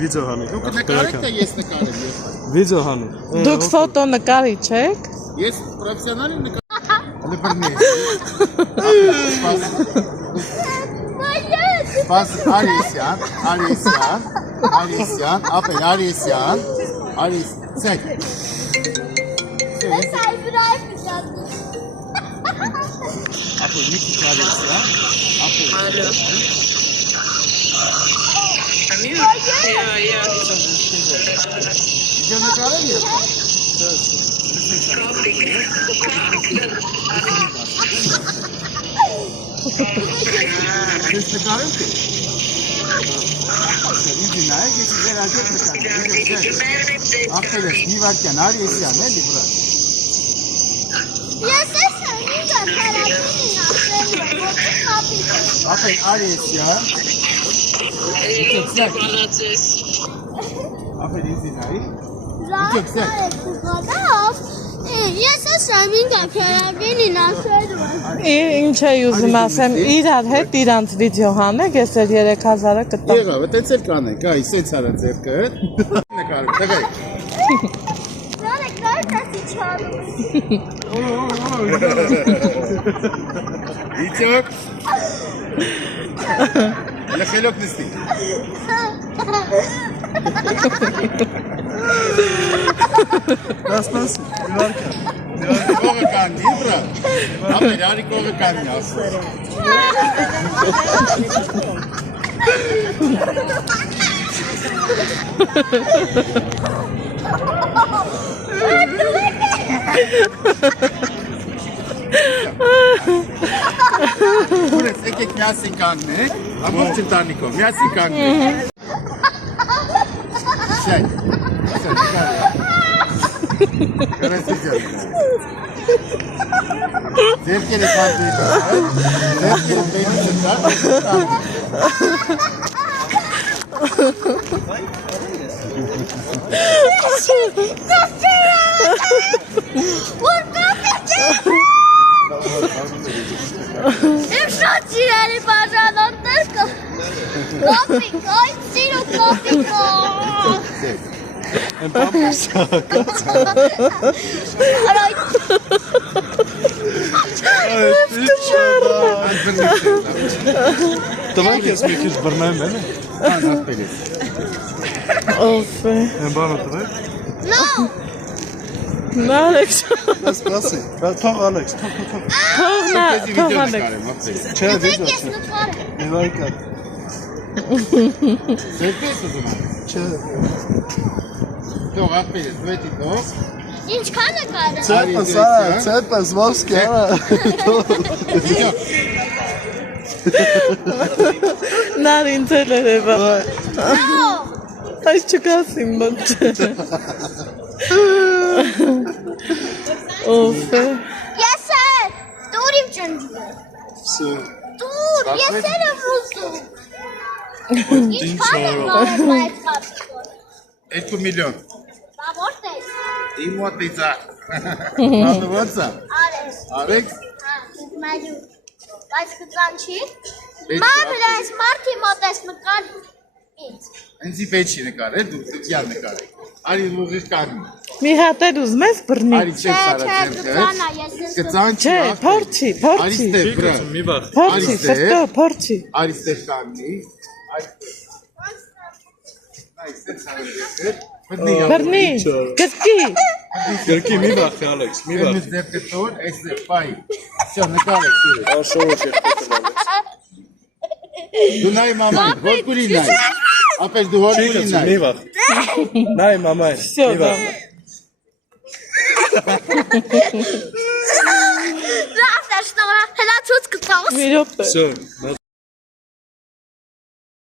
Վիդեո հանի։ Դուք նկարեք թե ես նկարեմ։ Վիդեո հանի։ Դուք ֆոտո նկարիչ եք։ Ես պրոֆեսիոնալ եմ նկարում։ Spas Arisyan, apel Arisyan, Çek. Ben sayfırı yapacağım. Apel Nikit Arisyan, apel. Güzel mi kahve mi? Ses çıkarım ki. Senin dinaya geçip herhalde etme. Affeder, iyi varken arayız ya, ne di burası? Ya sen söyleyeyim de tarafının aferin. Aferin arayız ya. Yüksek. Aferin dinayı. Yüksek. Я со самим գաքարավին ասում Ինչ է ուզում ասեմ, իրար հետ իրանց վիդեո հանեք, ես էլ 3000-ը կտամ։ Եղավ, այդպես կանենք, այ սենց արա ձերքը։ Նկարում, տղայ։ Դարեք դարձի չալու։ Իջոք։ Լեխելոք նստի։ Դասնաս, իվարկան։ Կողը կանի, բրա։ Ապեր, արի կողը կանի ասում։ Ուրես, եկեք միասին կաննեք, ամոք չնտանիքով, միասին կաննեք։ Շայ, ասա, նկարի։ Կարասիջան։ Ձերքերը կանտույի կար, ձերքերը բերիցը կար, Շատ սիրելի բաժանաններ կա։ Կոպիկ, այ սիրո կոպիկ։ Են պապուսա, Արայ։ տվայք ես մի քիչ բռնայմ են է։ անհատ բերեց։ Օֆ է։ Են բանը տվայք։ No։ Նարեկ Սպասի, թող Ալեքս, թող։ թողնա, թողանեք։ Չէ, վիդեո Ես չէ։ նկարեմ։ Իվարկան։ Ձերքես ուզում եմ։ Չէ։ Թող ապերեց, վետի թող։ Ինչքան նկարեմ։ Ցեպս ոսկի, հա։ Իջոք։ Նար ինձ էլ երևա։ No։ Այս չկասիմ մոտ։ Օֆ է։ Ես էլ։ Դուր իմ ջնջում։ Դուր, ես էլ եմ ուզում։ Ինչքան եմ կարում այդ կապիկով։ 2 միլիոն։ Բա որտե՞ս։ Իմ մոտ իծա։ Բանը ոնց է։ Արես։ Արեք։ Հա, մայրու։ Բայց կծան չի։ Պետք Մամ է։ հրայս մարդի մոտ ես նկար ինձ։ Ինձի պետք չի նկարել, դու դիալ նկարեք։ Արի ուղիղ կանի։ Մի հատ էլ ուզում ես բռնի։ Արի չես արա ձերքը։ կծանա, ես ես Կծան չի։ Չէ, փորձի, Արի փորձի։ ստեղ, բրա։ Մի բախ։ Փորձի, Արի սրտո, փորձի։ Արի ստեղ կանի։ Այ ստեղ սարը։ Բռնի, գծկի։ Գրքի մի բախ, Ալեքս, մի բախ։ Ես դեպ կտոր, այստեղ բայ։ Всё, նկարեք։ Աշովը չէ կտել Ալեքս։ Դու նայ մաման, որ կուրի նայ։ Ապեր դու որ Չի կուրի կծում, նայ։ մի բախ։ Նայ մամայ, Всё, մի բախ։ Լավ, դաշնորը, հլա ցույց կտաս։ Մի րոպե։ Всё,